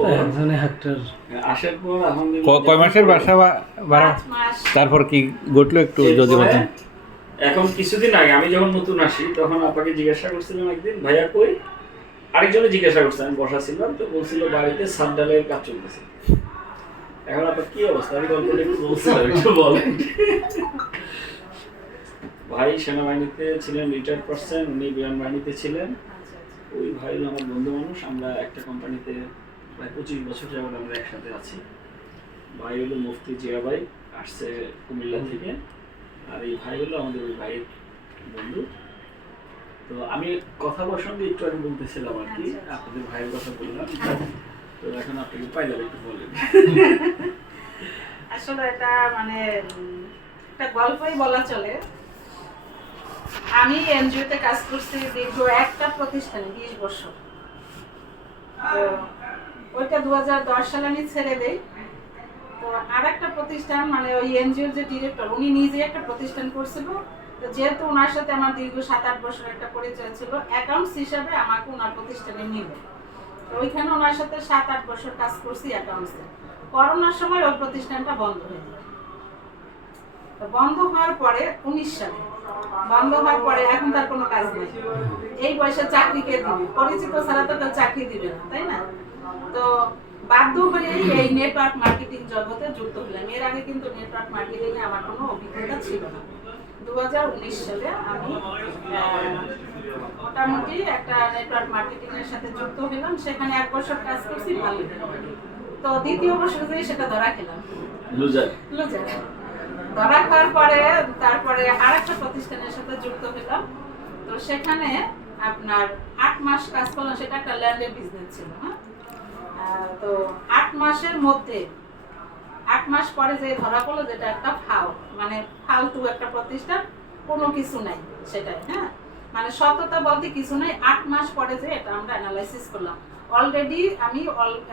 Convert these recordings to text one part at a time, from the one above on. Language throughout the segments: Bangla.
পর একজনে হেক্টর আসার পর আলহামদুলিল্লাহ কয় মাসের বাসা ভাড়া 5 মাস। তারপর কি ঘটলো একটু যদি এরপরে বলতেন। এখন কিছুদিন আগে আমি যখন নতুন আসি তখন আপনাকে জিজ্ঞাসা করছিলাম একদিন ভাইয়া কই, আরেকজনে জিজ্ঞাসা করছে, আমি বসা ছিলাম তো বলছিল বাড়িতে ছাদ ঢালাইয়ের কাজ চলতেছে। এখন আপনার কি অবস্থা, আমি গল্পটা একটু বলছিলাম, একটু বলেন। ভাই সেনাবাহিনীতে ছিলেন, রিটায়ার্ড পারসন, উনি বিমান বাহিনীতে ছিলেন। আচ্ছা, ওই ভাই হলো আমার বন্ধু মানুষ, আমরা একটা কোম্পানিতে প্রায় 25 বছর যাবত আমরা একসাথে আছি। ভাই হলো মুফতি জিয়া ভাই, আসছে কুমিল্লা থেকে। আর এই ভাই হলো আমাদের ওই ভাইয়ের বন্ধু। তো আমি কথা প্রসঙ্গে একটু আগে বলতেছিলাম আর কি, আচ্ছা। আপনাদের ভাইয়ের কথা বললাম। তো এখন আপনাকে পাইলাম, একটু বলেন। আসলে এটা মানে একটা গল্পই বলা চলে। আমি এনজিওতে কাজ করছি দীর্ঘ একটা প্রতিষ্ঠানে 20 বছর। তো ওইটা 2010 সালে আমি ছেড়ে দেই। তো আর একটা প্রতিষ্ঠান মানে ওই এনজিওর যে ডিরেক্টর উনি নিজে একটা প্রতিষ্ঠান করছিল। তো যেহেতু ওনার সাথে আমার দীর্ঘ 7-8 বছর একটা পরিচয় ছিল, অ্যাকাউন্টস হিসাবে আমাকে ওনার প্রতিষ্ঠানে নিল। তো ওইখানে ওনার সাথে 7-8 বছর কাজ করছি অ্যাকাউন্টসে। করোনার সময় ওই প্রতিষ্ঠানটা বন্ধ হয়ে যায়। তো বন্ধ হওয়ার পরে 19 সালে বন্ধ হওয়ার পরে এখন তার কোনো কাজ নেই। এই বয়সে চাকরি কে দিবে? পরিচিত ছাড়া তো কেউ চাকরি দিবে না, তাই না? তো বাধ্য হয়ে এই নেটওয়ার্ক মার্কেটিং জগতে যুক্ত হলাম। এর আগে কিন্তু নেটওয়ার্ক মার্কেটিং এ আমার কোনো অভিজ্ঞতা ছিল না। 2019 সালে আমি মোটামুটি একটা নেটওয়ার্ক মার্কেটিং এর সাথে যুক্ত হলাম। সেখানে 1 বছর কাজ করছি, ভালো। তো দ্বিতীয় বছরে সেটা ধরা খেলাম, লুজার। ধরা খাওয়ার পরে তারপরে আরেকটা প্রতিষ্ঠানের সাথে যুক্ত হলাম। তো সেখানে আপনার 8 মাস কাজ করলাম, সেটা একটা ল্যান্ডের বিজনেস ছিল। হ্যাঁ, তো 8 মাসের মধ্যে 8 মাস পরে যে ধরা পড়লো যেটা একটা মানে ফালতু একটা প্রতিষ্ঠান, কোনো কিছু নাই সেটাই। হ্যাঁ, মানে সততা বলতে কিছু নাই। 8 মাস পরে যে এটা আমরা অ্যানালাইসিস করলাম, অলরেডি আমি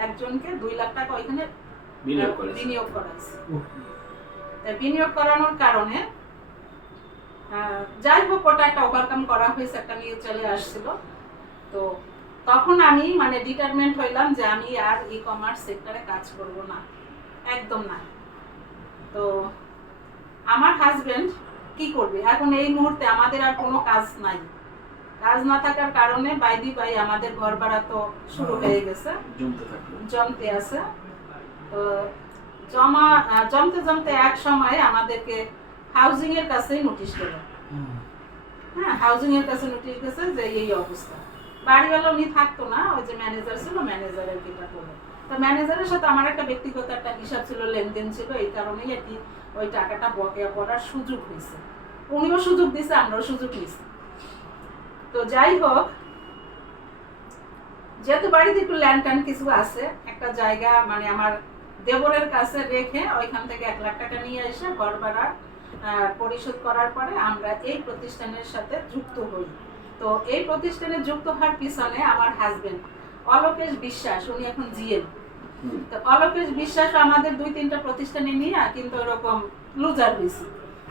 একজনকে 2 লাখ টাকা ওইখানে বিনিয়োগ করাইছি। বিনিয়োগ করানোর কারণে যাই হোক ওটা একটা ওভারকাম করা হয়েছে, একটা নিয়ে চলে আসছিল। তো তখন আমি মানে ডিটারমেন্ট হইলাম যে আমি আর ই কমার্স সেক্টরে কাজ করব না, একদম না। তো আমার হাজবেন্ড কি করবে এখন? এই মুহূর্তে আমাদের আর কোনো কাজ নাই। কাজ না থাকার কারণে বাইদি বাই আমাদের ঘর ভাড়া তো শুরু হয়ে গেছে, জমতে আছে। তো জমতে এক সময় আমাদেরকে হাউজিং এর কাছেই নোটিশ গেল। হ্যাঁ, হাউজিং এর কাছে নোটিশ গেছে যে এই অবস্থা। বাড়িওয়ালা উনি থাকতো না, ওই যে ম্যানেজার ছিল, ম্যানেজারের কিটা করলো। তো ম্যানেজারের সাথে আমার একটা ব্যক্তিগত একটা হিসাব ছিল, লেনদেন ছিল, এই কারণেই আর কি ওই টাকাটা বকেয়া পড়ার সুযোগ হয়েছে। উনিও সুযোগ দিছে, আমরাও সুযোগ নিছি। তো যাই হোক, যেহেতু বাড়িতে একটু ল্যান্ড ট্যান্ড কিছু আছে, একটা জায়গা মানে আমার দেবরের কাছে রেখে ওইখান থেকে 1 লাখ টাকা নিয়ে এসে ঘর ভাড়া পরিশোধ করার পরে আমরা এই প্রতিষ্ঠানের সাথে যুক্ত হই। তো এই প্রতিষ্ঠানে যুক্ত হওয়ার পিছনে আমার হাজবেন্ড অলোকেশ বিশ্বাস, উনি এখন জিএম। তো অলোকেশ বিশ্বাস আমাদের 2-3টা প্রতিষ্ঠানে নিয়ে কিন্তু এরকম লুজার হয়েছে।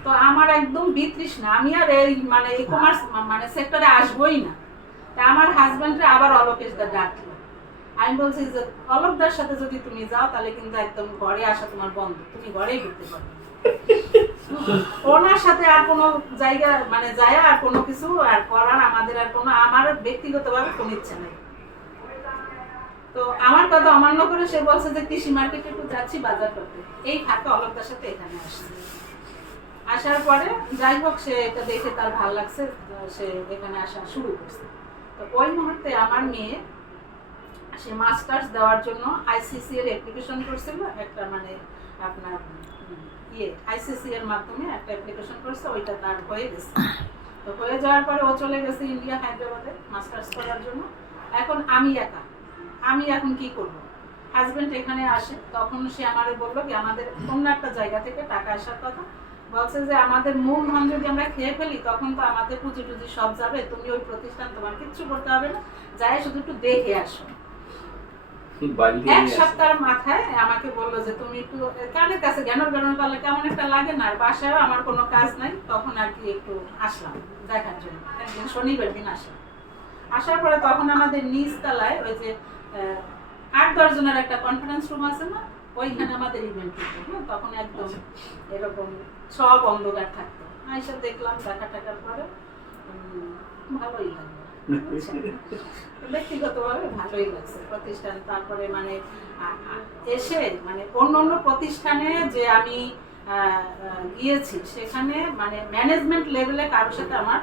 তো আমার একদম বিতৃষ্ণা, আমি আর এই মানে ই কমার্স মানে সেক্টরে আসবোই না। তা আমার হাজবেন্ডরে আবার অলোকেশ দা ডাকলো। আমি বলছি যে অলোকদার সাথে যদি তুমি যাও তাহলে কিন্তু একদম ঘরে আসা তোমার বন্ধ, তুমি ঘরেই ঢুকতে পারবে। ওনার সাথে আর কোনো জায়গা মানে যায় আর কোনো কিছু আর করার আমাদের আর কোনো, আমার ব্যক্তিগতভাবে কোনো ইচ্ছে নেই। তো আমার কথা অমান্য করে সে বলছে যে কৃষি মার্কেটে একটু যাচ্ছি বাজার করতে, এই ফাঁকে অলোকদার সাথে এখানে আসছে। আসার পরে যাই হোক সে এটা দেখে তার ভালো লাগছে, সে এখানে আসা শুরু করছে। তো ওই মুহূর্তে আমার মেয়ে সে মাস্টার্স দেওয়ার জন্য আইসিসি এর অ্যাপ্লিকেশন করছিল, একটা মানে আপনার আইসিসি এর মাধ্যমে একটা অ্যাপ্লিকেশন করছে, ওইটা তার হয়ে গেছে। তো হয়ে যাওয়ার পরে ও চলে গেছে ইন্ডিয়া, হায়দ্রাবাদে মাস্টার্স করার জন্য। এখন আমি একা, আমি এখন কি করব? হাজবেন্ড এখানে আসে, তখন সে আমারে বললো কি আমাদের অন্য একটা জায়গা থেকে টাকা আসার কথা, বলছে যে আমাদের মূল ধন যদি আমরা খেয়ে ফেলি তখন তো আমাদের পুঁজি টুজি সব যাবে, তুমি ওই প্রতিষ্ঠান তোমার কিচ্ছু করতে হবে না, যাই শুধু একটু দেখে আসো। 1 সপ্তাহের মাথায় আমাকে বললো যে তুমি একটু কানের কাছে জ্ঞানর করলে কেমন একটা লাগে না, আর বাসায়ও আমার কোনো কাজ নাই, তখন আর কি একটু আসলাম দেখার জন্য। একদিন শনিবার দিন আসার পরে তখন আমাদের নিচ তলায় ওই যে 8-10 জনের একটা কনফারেন্স রুম আছে না, ওইখানে আমাদের ইভেন্ট হতো। হ্যাঁ, তখন একদম এরকম সব অন্ধকার থাকতো। আইসা দেখলাম, দেখা টাকার পরে ভালোই লাগলো, বুঝছেন? ব্যক্তিগতভাবে ভালোই লাগছে প্রতিষ্ঠান। তারপরে মানে এসে মানে অন্য প্রতিষ্ঠানে যে আমি গিয়েছি, সেখানে মানে ম্যানেজমেন্ট লেভেলে কারোর সাথে আমার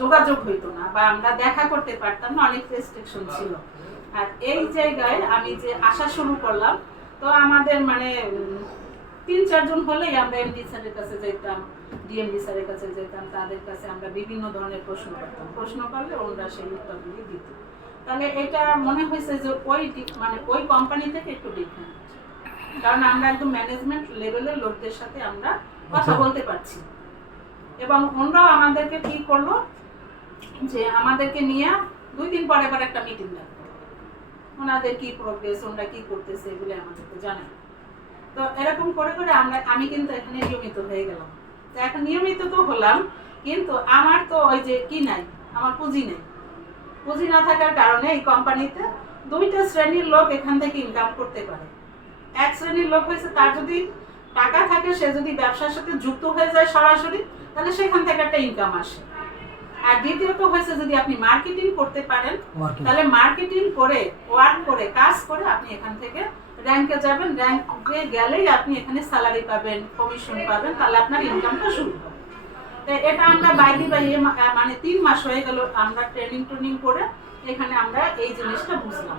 যোগাযোগ হইতো না, বা আমরা দেখা করতে পারতাম না, অনেক রেস্ট্রিকশন ছিল। আর এই জায়গায় আমি যে আসা শুরু করলাম, তো আমাদের মানে 3-4 জন হলেই আমরা এমডি স্যারের কাছে যেতাম, ডিএমডি স্যারের কাছে যেতাম, তাদের কাছে আমরা বিভিন্ন ধরনের প্রশ্ন করতাম। প্রশ্ন করলে ওনারা সেই উত্তরগুলি দিত। তাহলে এটা মনে হয়েছে যে মানে ওই কোম্পানি থেকে একটু ডিফারেন্ট, কারণ আমরা একদম ম্যানেজমেন্ট লেভেলের লোকদের সাথে আমরা কথা বলতে পারছি। এবং ওনারাও আমাদেরকে কি করলো যে আমাদেরকে নিয়ে 2 দিন পরে পরে একটা মিটিং রাখলো, ওনাদের কি প্রোগ্রেস, ওনারা কি করতেছে এগুলো আমাদেরকে জানায়। তো এরকম করে করে আমি কিন্তু এখানে নিয়মিত হয়ে গেলাম। তো এখন নিয়মিত তো হলাম, কিন্তু আমার তো ওই যে কি নাই, আমার পুঁজি নেই। পুঁজি না থাকার কারণে এই কোম্পানিতে 2টা শ্রেণীর লোক এখান থেকে ইনকাম করতে পারে। এক শ্রেণীর লোক হয়েছে, তার যদি টাকা থাকে, সে যদি ব্যবসার সাথে যুক্ত হয়ে যায় সরাসরি, তাহলে সেখান থেকে একটা ইনকাম আসে। আর দ্বিতীয়ত হয়েছে, যদি আপনি মার্কেটিং করতে পারেন, তাহলে মার্কেটিং করে, ওয়ার্ক করে, কাজ করে আপনি এখান থেকে র্যাঙ্কে যাবেন। র্যাঙ্কে গেলেই আপনি এখানে স্যালারি পাবেন, কমিশন পাবেন, তাহলে আপনার ইনকামটা শুরু হবে। তো এটা আমরা বাইরে মানে 3 মাস হয়ে গেল আমরা ট্রেনিং করে এখানে আমরা এই জিনিসটা বুঝলাম।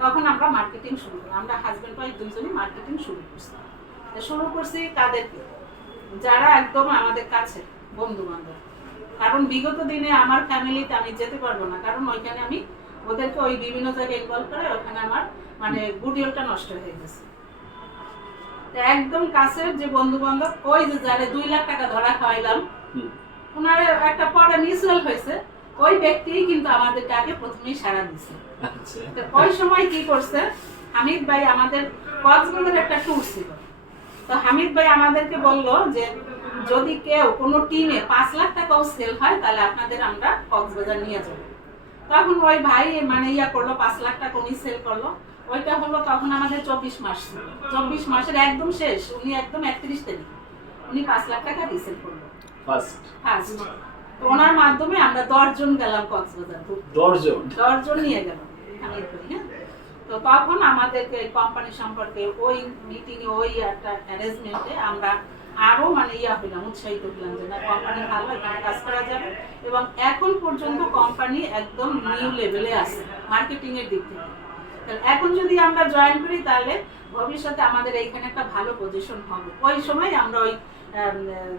তখন আমরা মার্কেটিং শুরু করি, আমরা হাজব্যান্ড ওয়াইফ দুইজনই মার্কেটিং শুরু করছি। কাদেরকে? যারা একদম আমাদের কাছে বন্ধু বান্ধব। কারণ বিগত দিনে আমার ফ্যামিলিতে আমি যেতে পারবো না, কারণ ওইখানে আমি ওদেরকে ওই বিভিন্ন জায়গায় ইনভলভ করে ওখানে আমার মানে গুডউইলটা নষ্ট হয়ে গেছে। একদম কাছের যে বন্ধু বান্ধব, ওই যে যারা 2 লাখ টাকা ধরা খাওয়াইলাম, ওনার একটা পরে মিউচুয়াল হয়েছে, ওই ব্যক্তিই কিন্তু আমাদেরকে আগে প্রথমেই সাড়া দিছে। ওই সময় কি করছে, হামিদ ভাই আমাদের কক্সবাজারের একটা ট্যুর ছিল। তো হামিদ ভাই আমাদেরকে বলল যে যদি কেউ কোনো টিমে 5 লাখ টাকাও সেল হয়, তাহলে আপনাদের আমরা কক্সবাজার নিয়ে যাব। তখন ওই ভাই মানে করলো, 5 লাখ টাকা উনি সেল করলো। ওইটা হলো তখন আমাদের 24 মাস ছিল। 24 মাসের একদম শেষ, উনি একদম 31 তারিখ উনি 5 লাখ টাকা রিসেল করলো ফার্স্ট। তো ওনার মাধ্যমে আমরা 10 জন গেলাম কক্সবাজার। 10 জন নিয়ে গেলাম হামিদ ভাই। হ্যাঁ, তো তখন আমাদেরকে কোম্পানি সম্পর্কে ওই মিটিং এ, ওই একটা অ্যারেঞ্জমেন্টে আমরা আরো মানে হইলাম, উৎসাহিত হলাম যে না, কোম্পানি ভালো, এখানে কাজ করা যাবে। এবং এখন পর্যন্ত কোম্পানি একদম নিউ লেভেলে আছে মার্কেটিং এর দিক থেকে। এখন যদি আমরা জয়েন করি, তাহলে ভবিষ্যতে আমাদের এইখানে একটা ভালো পজিশন হবে। ওই সময় আমরা ওই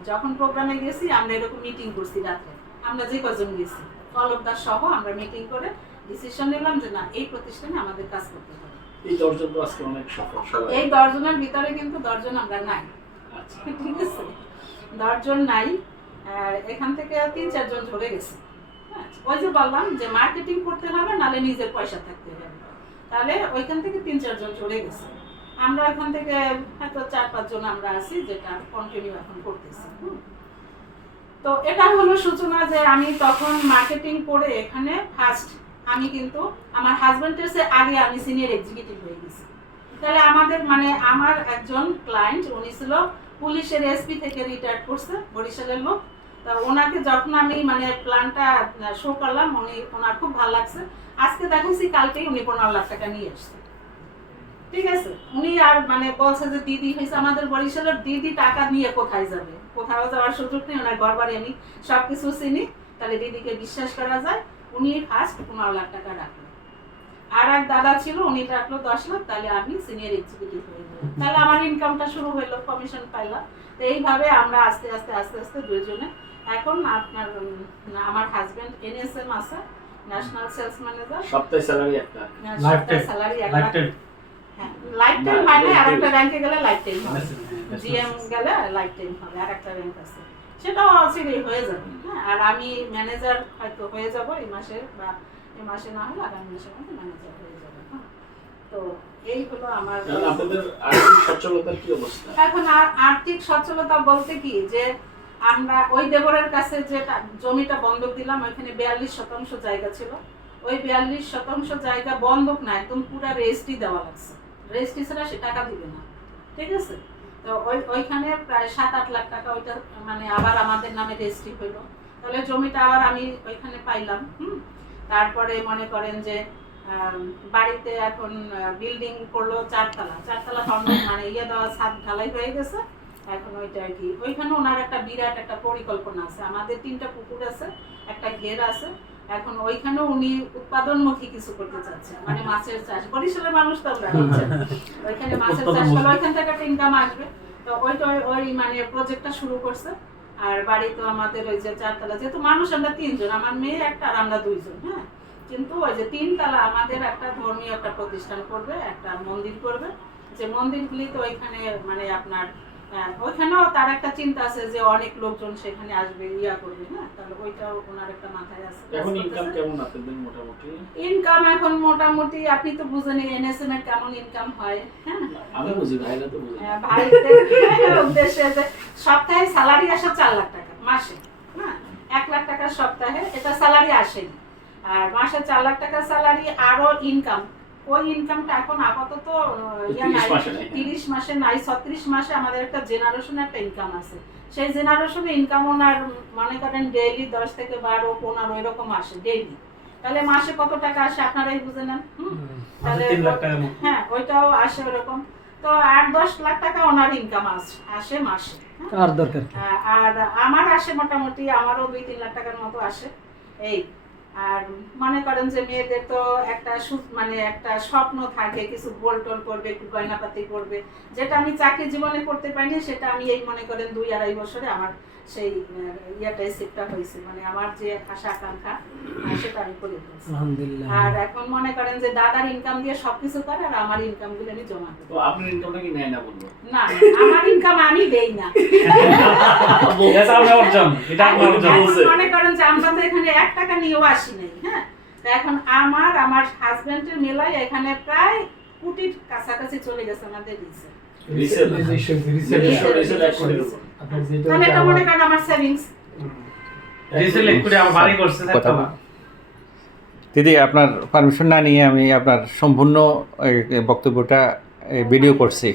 যখন প্রোগ্রামে গেছি, আমরা এরকম মিটিং করছি রাতে, আমরা যে কজন গেছি অলকদার সহ আমরা মিটিং করে ডিসিশন নিলাম যে না, এই প্রতিষ্ঠানে আমাদের কাজ করতে হবে। এই 10 জন তো আজকে অনেক সফল সবাই। এই 10 জনের ভিতরে কিন্তু 10 জন আমরা নাই। আচ্ছা, ঠিক আছে, 10 জন নাই, এখান থেকে 3-4 জন চলে গেছে। ওই যে বললাম যে মার্কেটিং করতে হবে, নালে নিজের পয়সা থাকতে হবে, তাহলে ওইখান থেকে 3-4 জন চলে গেছে। আমরা এখান থেকে হয়তো 4-5 জন আমরা আছি, যেটা কন্টিনিউ এখন করতেছি। তো এটা হলো সূচনা যে আমি তখন মার্কেটিং করে এখানে ফার্স্ট, আমি কিন্তু আমার হাজবেন্ডের চেয়ে আগে আমি সিনিয়র এক্সিকিউটিভ হয়ে গেছি। তাহলে আমাদের মানে আমার একজন ক্লায়েন্ট, উনি ছিল পুলিশের এসপি থেকে রিটায়ার্ড করছে, বরিশালের লোক। তা ওনাকে যখন আমি মানে প্ল্যানটা শো করলাম, ওনার খুব ভালো লাগছে। আজকে দেখাচ্ছি, কালকেই উনি 15 লাখ টাকা নিয়ে আসছে। ঠিক আছে, উনি আর মানে বলছে যে দিদি হয়েছে আমাদের বরিশালের দিদি, টাকা নিয়ে কোথায় যাবে, কোথাও যাওয়ার সুযোগ নেই, ওনার ঘর বাড়ি আমি সবকিছু চিনি, তাহলে দিদিকে বিশ্বাস করা যায়। উনি ফার্স্ট 15 লাখ টাকা রাখলেন। আর এক দাদা ছিল, উনি রাখলো 10 লাখ, তাহলে আমি সিনিয়র এক্সিকিউটিভ হয়ে গেলাম। তাহলে আমার ইনকামটা শুরু হইলো, কমিশন পাইলাম। তো এইভাবে আমরা আস্তে আস্তে দুইজনে এখন আমার হাজবেন্ড এনএসএম আছে, ন্যাশনাল সেলস ম্যানেজার। সপ্তাহে স্যালারি একটা, সপ্তাহে স্যালারি একটা, হ্যাঁ লাইফ টাইম মানে আর একটা র্যাঙ্কে গেলে লাইফ টাইম হবে, জিএম গেলে লাইফ টাইম হবে, আর একটা র্যাঙ্ক আছে, সেটাও অচিরেই হয়ে যাবে। হ্যাঁ, আর আমি ম্যানেজার হয়তো হয়ে যাব এই মাসে, বা এই মাসে না হলে আগামী মাসের মধ্যে ম্যানেজার হয়ে যাবে। হ্যাঁ, তো এই হলো আমার। আপনাদের আর্থিক সচ্ছলতার কি অবস্থা এখন? আর্থিক সচ্ছলতা বলতে কি, যে আমরা ওই দেবরের কাছে যে জমিটা বন্ধক দিলাম, ওইখানে 42% জায়গা ছিল, ওই 42% জায়গা বন্ধক না, একদম পুরা রেজিস্ট্রি দেওয়া লাগছে। রেজিস্ট্রি ছাড়া সে টাকা দিবে না, ঠিক আছে? তো ওইখানে প্রায় 7-8 লাখ টাকা ওইটা মানে আবার আমাদের নামে রেজিস্ট্রি হইলো। তাহলে জমিটা আবার আমি ওইখানে পাইলাম। তারপরে মনে করেন যে বাড়িতে এখন বিল্ডিং করলো 4 তলা মানে দেওয়া, ছাদ ঢালাই হয়ে গেছে এখন। ওইটা আর কি ওইখানে ওনার একটা বিরাট একটা পরিকল্পনা আছে। আমাদের 3টা পুকুর আছে, একটা ঘের আছে। এখন ওইখানে উনি উৎপাদনমুখী কিছু করতে চাচ্ছে, মানে মাছের চাষ। বরিশালের মানুষ তো আমরা ওইখানে মাছের চাষ করলে ওইখান থেকে একটা ইনকাম আসবে। তো ওইটা ওই মানে প্রজেক্টটা শুরু করছে। আর বাড়ি তো আমাদের ওই যে 4 তলা, যেহেতু মানুষ আমরা 3 জন, আমার মেয়ে একটা আর আমরা 2 জন। হ্যাঁ, কিন্তু ওই যে 3 তলা আমাদের একটা ধর্মীয় একটা প্রতিষ্ঠান করবে, একটা মন্দির করবে। যে মন্দিরগুলি তো ওইখানে মানে আপনার ওইখানেও তার একটা চিন্তা আছে যে অনেক লোকজন সেখানে আসবে, করবে। হ্যাঁ, তাহলে ওইটাও ওনার একটা মাথায় আছে। এখন ইনকাম কেমন আপনাদের মোটামুটি? ইনকাম এখন মোটামুটি আপনি তো বুঝেনই এনএসএম এর কেমন ইনকাম হয়। হ্যাঁ, আমি বুঝি, ভাইরা তো বুঝে। ভাইদের উদ্দেশ্যে যে সপ্তাহে স্যালারি আসে 4 লাখ টাকা মাসে। হ্যাঁ, 1 লাখ টাকা সপ্তাহে, এটা স্যালারি আসেনি। আর মাসে 4 লাখ টাকা স্যালারি, আরো ইনকাম। ওই ইনকামটা এখন আপাতত 30 মাসে নাই, 36 মাসে আমাদের একটা জেনারেশনে একটা ইনকাম আছে। সেই জেনারেশনে ইনকাম ওনার মনে করেন ডেইলি 10 থেকে 12, 15 এরকম আসে ডেইলি। তাহলে মাসে কত টাকা আসে আপনারাই বুঝে নেন। তাহলে হ্যাঁ, ওইটাও আসে ওরকম। তো 8-10 লাখ টাকা ওনার ইনকাম আসে মাসে। আর দরকার আর আমার আসে মোটামুটি, আমারও 2-3 লাখ টাকার মতো আসে এই। আর মনে করেন যে মেয়েদের তো একটা মানে একটা স্বপ্ন থাকে, কিছু গোল-টোল করবে, একটু গয়নাপাতি করবে, যেটা আমি চাকরি জীবনে করতে পারিনি। সেটা আমি এই মনে করেন 2-2.5 বছরে আমার সেই ইয়াটাই সেটটা হয়েছে, মানে আমার যে আশা আকাঙ্ক্ষা সেটা আমি করে ফেলছি। আর এখন মনে করেন যে দাদার ইনকাম দিয়ে সবকিছু করে, আর আমার ইনকাম গুলো আমি জমা করি। তো আপনার ইনকামটা কি নেয় না বলবো? না, আমার ইনকাম আমি দেই না। এটা আমরা অর্জন, এটা আমরা অর্জন বলছে। মনে করেন যে আমরা তো এখানে 1 টাকা নিয়েও আসি নাই। হ্যাঁ, তো এখন আমার হাজবেন্ডের মেলায় এখানে প্রায় কোটির কাছাকাছি চলে গেছে আমাদের রিসেল। তাহলে এটা মনে করেন আমার সেভিংস। দিদি, আপনার পারমিশন না নিয়ে আমি আপনার সম্পূর্ণ বক্তব্যটা ভিডিও করছি।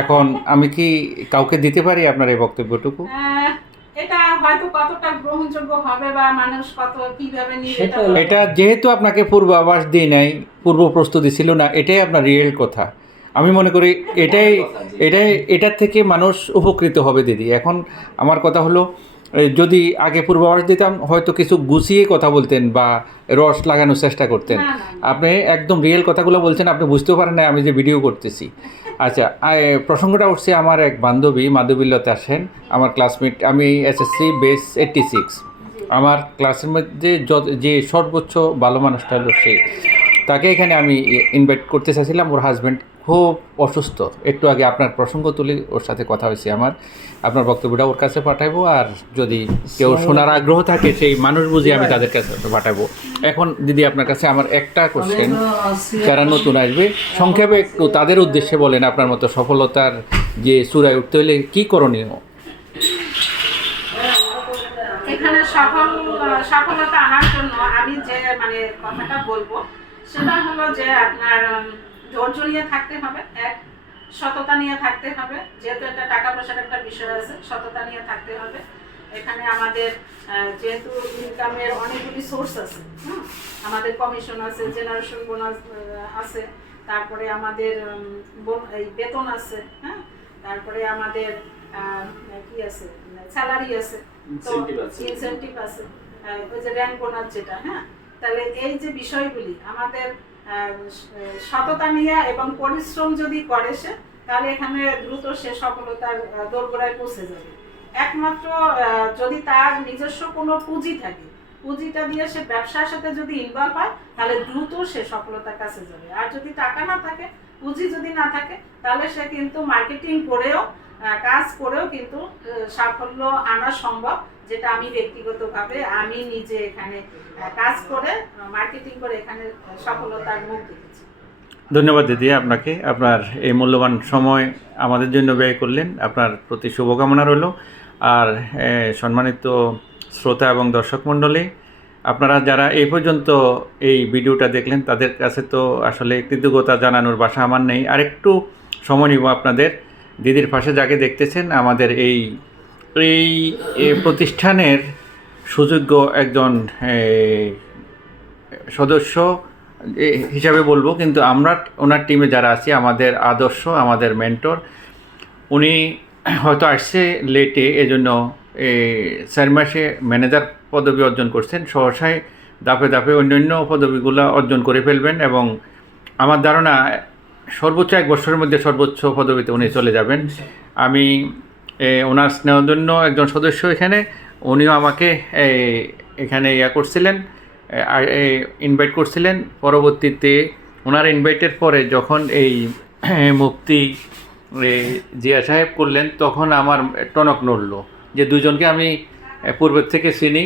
এখন আমি কি কাউকে দিতে পারি আপনার এই বক্তব্যটুকু? এটা হয়তো কতটা গ্রহণযোগ্য হবে বা মানুষ কত কিভাবে নিবে, এটা যেহেতু আপনাকে পূর্বাভাস দিয়ে নাই, পূর্ব প্রস্তুতি ছিল না, এটাই আপনার রিয়েল কথা। আমি মনে করি এটার থেকে মানুষ উপকৃত হবে দিদি। এখন আমার কথা হলো, যদি আগে পূর্বাভাস দিতাম হয়তো কিছু গুছিয়ে কথা বলতেন বা রস লাগানোর চেষ্টা করতেন। আপনি একদম রিয়েল কথাগুলো বলছেন, আপনি বুঝতেও পারেন না আমি যে ভিডিও করতেছি। আচ্ছা, প্রসঙ্গটা উঠছে আমার এক বান্ধবী মাধবীলতা সেন, আমার ক্লাসমেট। আমি এসএসসি বেস 86। আমার ক্লাসের মধ্যে যে সর্বোচ্চ ভালো মানুষটা হলো সে, তাকে এখানে আমি ইনভাইট করতে চাইছিলাম। ওর হাজব্যান্ড খুব অসুস্থ। একটু আগে আপনার প্রসঙ্গ তুলে ওর সাথে কথা হয়েছে আমার। আপনার বক্তব্যটা ওর কাছে পাঠাবো, আর যদি কেউ শোনার আগ্রহ থাকে সেই মানুষ বুঝে আমি তাদের কাছে পাঠাবো। এখন দিদি, আপনার কাছে আমার একটা কোশ্চেন, যারা নতুন আসবে সংক্ষেপে একটু তাদের উদ্দেশ্যে বলেন, আপনার মতো সফলতার যে চূড়ায় উঠতে হলে কী করণীয়? এখানে সফলতা আনার জন্য আমি যে মানে কথাটা বলবো সেটা হলো যে আপনার ধৈর্য নিয়ে থাকতে হবে, এক সততা নিয়ে থাকতে হবে। যেহেতু এটা টাকা পয়সার একটা বিষয় আছে, সততা নিয়ে থাকতে হবে। এখানে আমাদের যেহেতু ইনকামের অনেকগুলি সোর্স আছে। আমাদের কমিশন আছে, জেনারেশন বোনাস আছে, তারপরে আমাদের এই বেতন আছে। হ্যাঁ, তারপরে আমাদের কি আছে, স্যালারি আছে, ইনসেন্টিভ আছে, ওই যে র্যাঙ্ক বোনাস যেটা। হ্যাঁ, তাহলে এই যে বিষয়গুলি আমাদের সততা নিয়ে এবং পরিশ্রম যদি করে সে, তাহলে এখানে দ্রুত সে সফলতার দোরগোড়ায় পৌঁছে যাবে। একমাত্র যদি তার নিজস্ব কোনো পুঁজি থাকে, পুঁজিটা দিয়ে সে ব্যবসার সাথে যদি ইনভলভ হয়, তাহলে দ্রুত সে সফলতার কাছে যাবে। আর যদি টাকা না থাকে, পুঁজি যদি না থাকে, তাহলে সে কিন্তু মার্কেটিং করেও কাজ করেও কিন্তু সাফল্য আনা সম্ভব, যেটা আমি ব্যক্তিগতভাবে আমি নিজে এখানে কাজ করে মার্কেটিং করে এখানে সফলতার মুখ দেখেছি। ধন্যবাদ দিদি আপনাকে, আপনার এই মূল্যবান সময় আমাদের জন্য ব্যয় করলেন। আপনার প্রতি শুভকামনা রইল। আর সম্মানিত শ্রোতা এবং দর্শক মণ্ডলী, আপনারা যারা এই পর্যন্ত এই ভিডিওটা দেখলেন তাদের কাছে তো আসলে কৃতজ্ঞতা জানানোর ভাষা আমার নেই। আরেকটু সময় নিব আপনাদের। দিদির পাশে যাকে দেখতেছেন আমাদের এই প্রতিষ্ঠানের সুযোগ্য একজন সদস্য হিসাবে বলবো, কিন্তু আমরা ওনার টিমে যারা আছি, আমাদের আদর্শ, আমাদের মেন্টর, উনি হয়তো আসছে লেটে, এজন্য 4 মাসে ম্যানেজার পদবি অর্জন করছেন। সহসায় ধাপে ধাপে অন্যান্য পদবিগুলো অর্জন করে ফেলবেন এবং আমার ধারণা সর্বোচ্চ 1 বছরের মধ্যে সর্বোচ্চ পদবিতে উনি চলে যাবেন। আমি ওনার স্নেহধন্য একজন সদস্য এখানে, উনিও আমাকে এখানে করছিলেন, ইনভাইট করছিলেন। পরবর্তীতে ওনার ইনভাইটের পরে যখন এই মুফতি জিয়া সাহেব করলেন, তখন আমার টনক নড়ল যে দুজনকে আমি পূর্বের থেকে চিনি।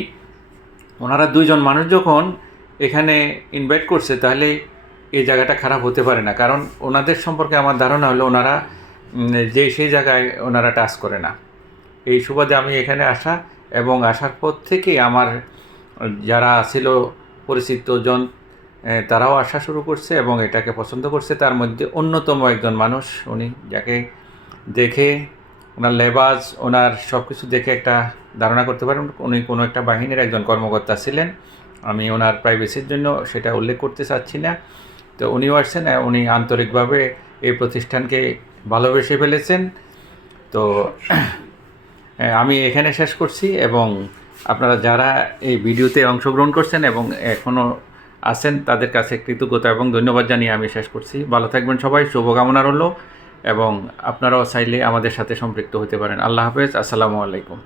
ওনারা 2 জন মানুষ যখন এখানে ইনভাইট করছে, তাহলে এই জায়গাটা খারাপ হতে পারে না। কারণ ওনাদের সম্পর্কে আমার ধারণা হলো ওনারা সেই জায়গায় ওনারা টাচ করে না। এই সুবাদে আমি এখানে আসা, এবং আসার পর থেকে আমার যারা ছিল পরিচিত জন, তারাও আসা শুরু করছে এবং এটাকে পছন্দ করছে। তার মধ্যে অন্যতম একজন মানুষ উনি, যাকে দেখে ওনার লেবাস, ওনার সব কিছু দেখে একটা ধারণা করতে পারেন উনি কোনো একটা বাহিনীর একজন কর্মকর্তা ছিলেন। আমি ওনার প্রাইভেসির জন্য সেটা উল্লেখ করতে চাচ্ছি না। তো উনিও আসছেন, উনি আন্তরিকভাবে এই প্রতিষ্ঠানকে ভালোবেসে ফেলেছেন। তো আমি এখানে শেষ করছি, এবং আপনারা যারা এই ভিডিওতে অংশগ্রহণ করছেন এবং এখনও আছেন, তাদের কাছে কৃতজ্ঞতা এবং ধন্যবাদ জানিয়ে আমি শেষ করছি। ভালো থাকবেন সবাই, শুভকামনা রইল, এবং আপনারাও চাইলে আমাদের সাথে সম্পৃক্ত হতে পারেন। আল্লাহ হাফেজ, আসসালামু আলাইকুম।